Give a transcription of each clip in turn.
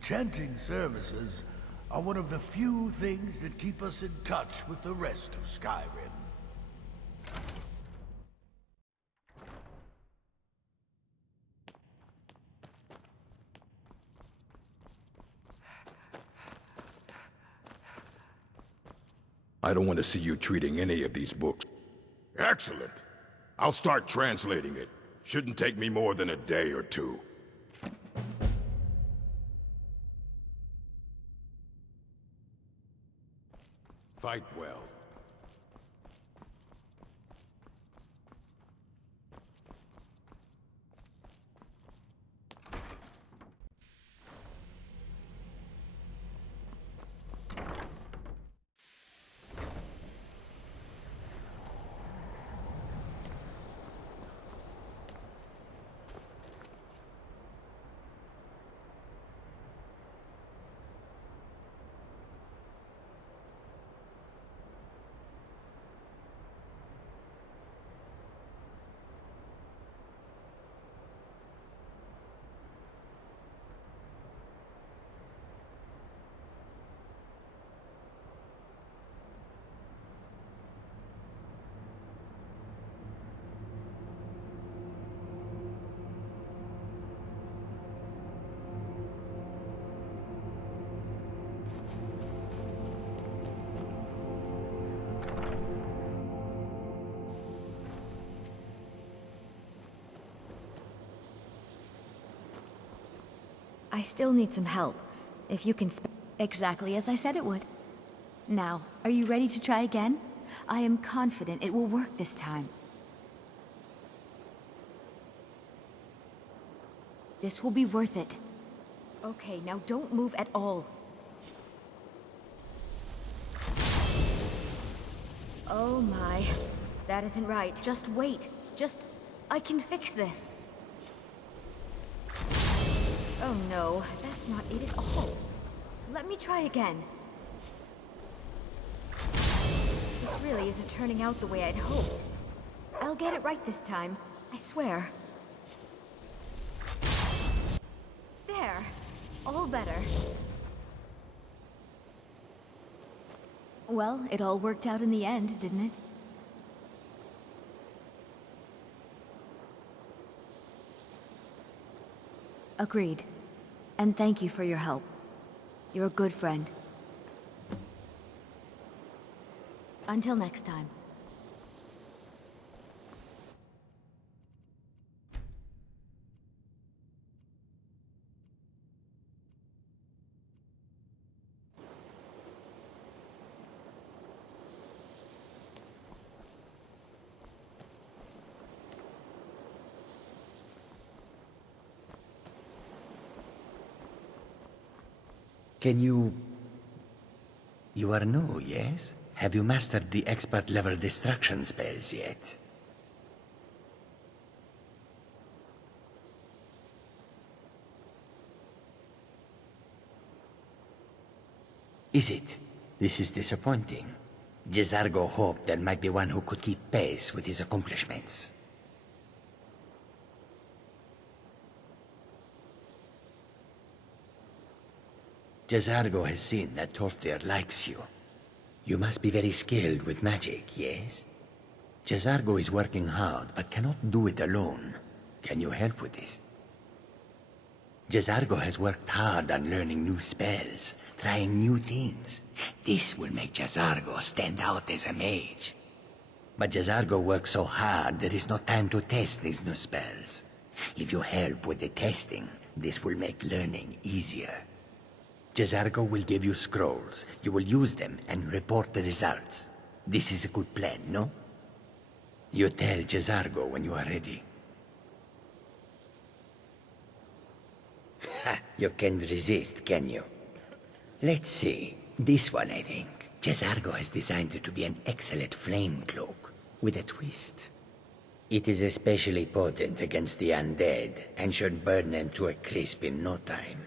Enchanting services are one of the few things that keep us in touch with the rest of Skyrim. I don't want to see you treating any of these books. Excellent. I'll start translating it. Shouldn't take me more than a day or two. Fight well. I still need some help. If you can exactly as I said it would. Now, are you ready to try again? I am confident it will work this time. This will be worth it. Okay, now don't move at all. Oh my. That isn't right. Just wait. I can fix this. Oh no, that's not it at all. Let me try again. This really isn't turning out the way I'd hoped. I'll get it right this time, I swear. There. All better. Well, it all worked out in the end, didn't it? Agreed. And thank you for your help. You're a good friend. Until next time. Can you... You are new, yes? Have you mastered the expert-level distraction spells yet? Is it? This is disappointing. Jezargo hoped there might be one who could keep pace with his accomplishments. Jezargo has seen that Toftir likes you. You must be very skilled with magic, yes? Jezargo is working hard, but cannot do it alone. Can you help with this? Jezargo has worked hard on learning new spells, trying new things. This will make Jezargo stand out as a mage. But Jezargo works so hard, there is no time to test these new spells. If you help with the testing, this will make learning easier. Jezargo will give you scrolls. You will use them and report the results. This is a good plan, no? You tell Jezargo when you are ready. Ha! You can't resist, can you? Let's see. This one, I think. Jezargo has designed it to be an excellent flame cloak, with a twist. It is especially potent against the undead, and should burn them to a crisp in no time.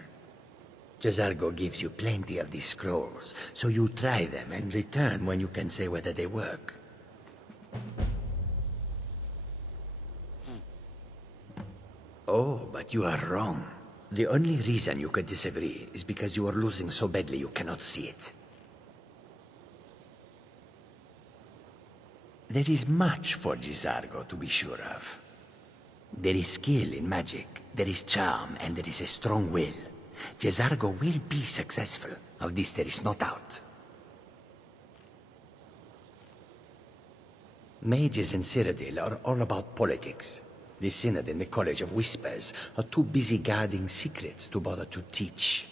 Jezargo gives you plenty of these scrolls, so you try them and return when you can say whether they work. Oh, but you are wrong. The only reason you could disagree is because you are losing so badly you cannot see it. There is much for J'zargo to be sure of. There is skill in magic, there is charm, and there is a strong will. J'zargo will be successful. Of this there is no doubt. Mages in Cyrodiil are all about politics. The Synod and the College of Whispers are too busy guarding secrets to bother to teach.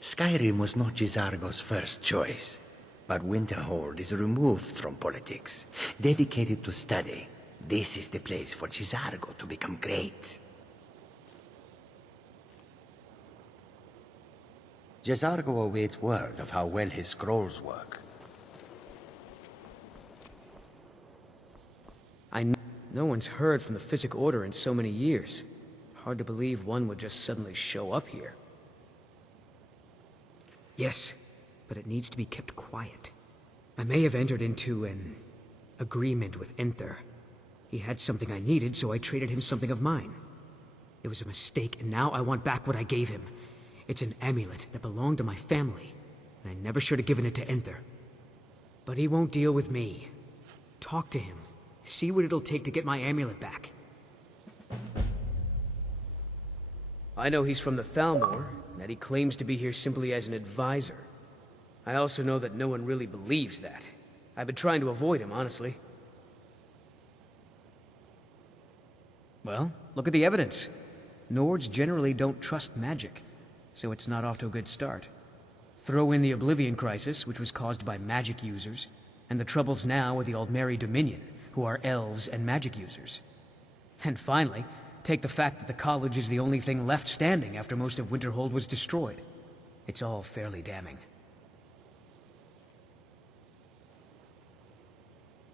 Skyrim was not J'zargo's first choice, but Winterhold is removed from politics, dedicated to study. This is the place for J'zargo to become great. J'zargo awaits word of how well his scrolls work. No one's heard from the Physic Order in so many years. Hard to believe one would just suddenly show up here. Yes, but it needs to be kept quiet. I may have entered into an agreement with Enther. He had something I needed, so I traded him something of mine. It was a mistake, and now I want back what I gave him. It's an amulet that belonged to my family, and I never should have given it to Enther. But he won't deal with me. Talk to him. See what it'll take to get my amulet back. I know he's from the Thalmor, and that he claims to be here simply as an advisor. I also know that no one really believes that. I've been trying to avoid him, honestly. Well, look at the evidence. Nords generally don't trust magic, so it's not off to a good start. Throw in the Oblivion Crisis, which was caused by magic users, and the troubles now with the Aldmeri Dominion, who are elves and magic users. And finally, take the fact that the college is the only thing left standing after most of Winterhold was destroyed. It's all fairly damning.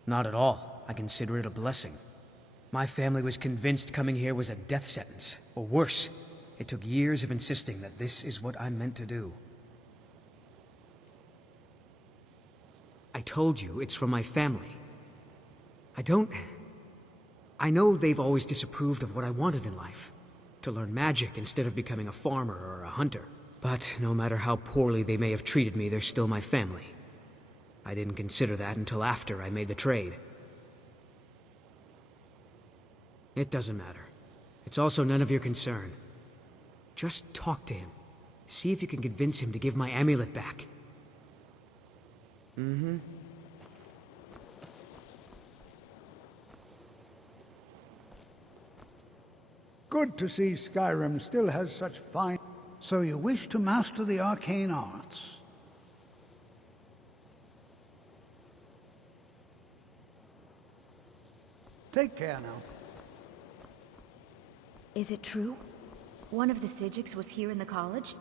Not at all. I consider it a blessing. My family was convinced coming here was a death sentence, or worse. It took years of insisting that this is what I'm meant to do. I told you, it's from my family. I know they've always disapproved of what I wanted in life. To learn magic instead of becoming a farmer or a hunter. But no matter how poorly they may have treated me, they're still my family. I didn't consider that until after I made the trade. It doesn't matter. It's also none of your concern. Just talk to him. See if you can convince him to give my amulet back. Mm-hmm. Good to see Skyrim still has such fine... So you wish to master the arcane arts? Take care now. Is it true? One of the Psijics was here in the college?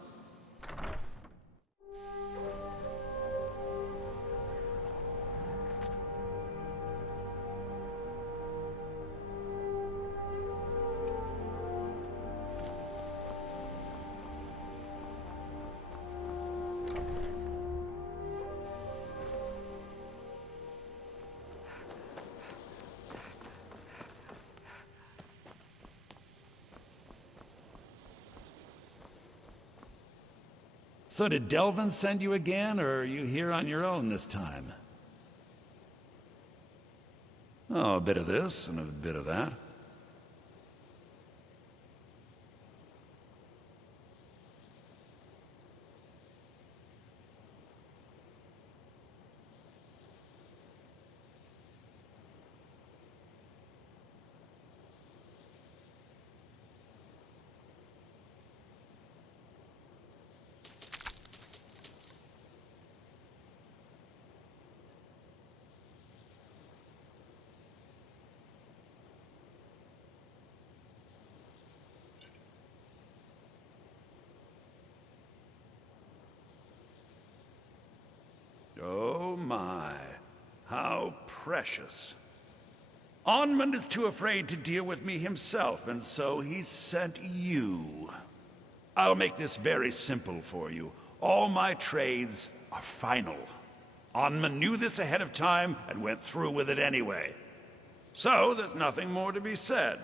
So did Delvin send you again, or are you here on your own this time? Oh, a bit of this and a bit of that. Oh my, how precious. Onmund is too afraid to deal with me himself, and so he's sent you. I'll make this very simple for you. All my trades are final. Onmund knew this ahead of time and went through with it anyway. So there's nothing more to be said.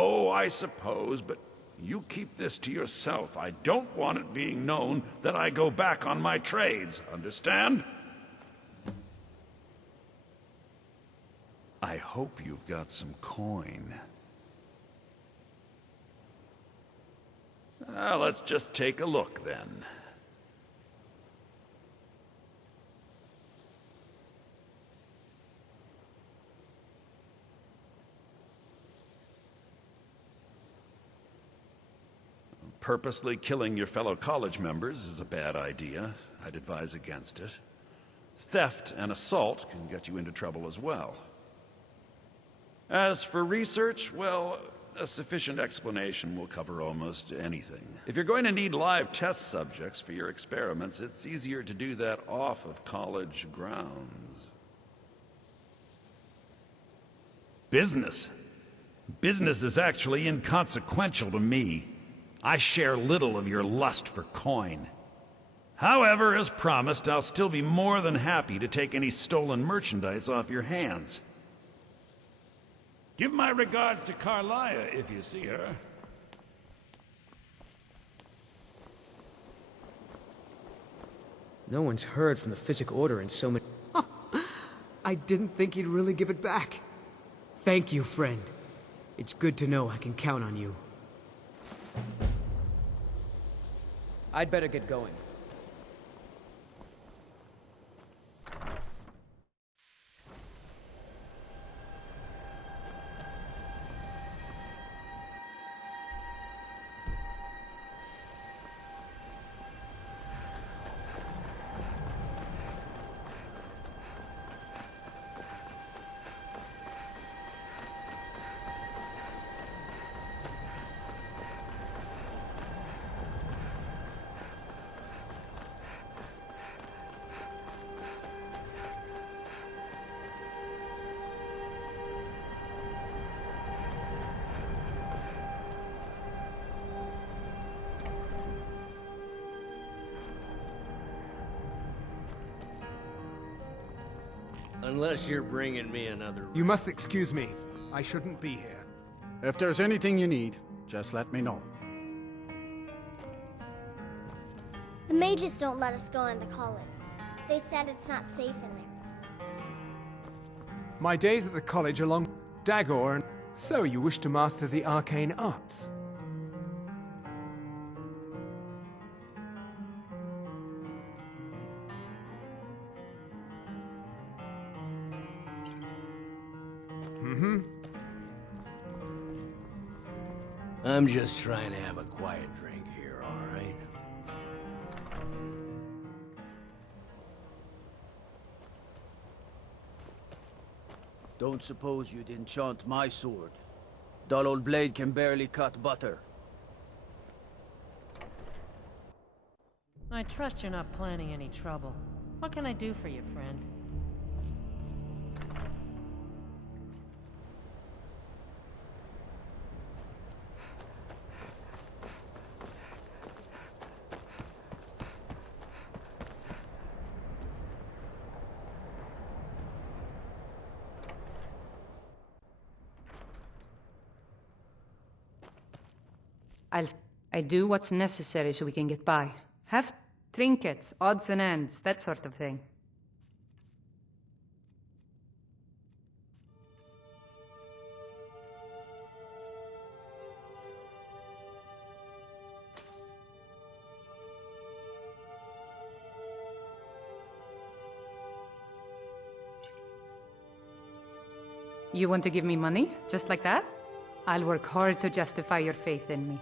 Oh, I suppose, but you keep this to yourself. I don't want it being known that I go back on my trades, understand? I hope you've got some coin. Let's just take a look, then. Purposely killing your fellow college members is a bad idea. I'd advise against it. Theft and assault can get you into trouble as well. As for research, well, a sufficient explanation will cover almost anything. If you're going to need live test subjects for your experiments, it's easier to do that off of college grounds. Business. Business is actually inconsequential to me. I share little of your lust for coin. However, as promised, I'll still be more than happy to take any stolen merchandise off your hands. Give my regards to Carlia if you see her. No one's heard from the Physic Order in so many... I didn't think he'd really give it back. Thank you, friend. It's good to know I can count on you. I'd better get going. Unless you're bringing me another... You must excuse me. I shouldn't be here. If there's anything you need, just let me know. The mages don't let us go into college. They said it's not safe in there. My days at the college are long. Dagor, and so you wish to master the arcane arts? I'm just trying to have a quiet drink here, all right? Don't suppose you'd enchant my sword. Dull old blade can barely cut butter. I trust you're not planning any trouble. What can I do for you, friend? I do what's necessary so we can get by. Have trinkets, odds and ends, that sort of thing. You want to give me money? Just like that? I'll work hard to justify your faith in me.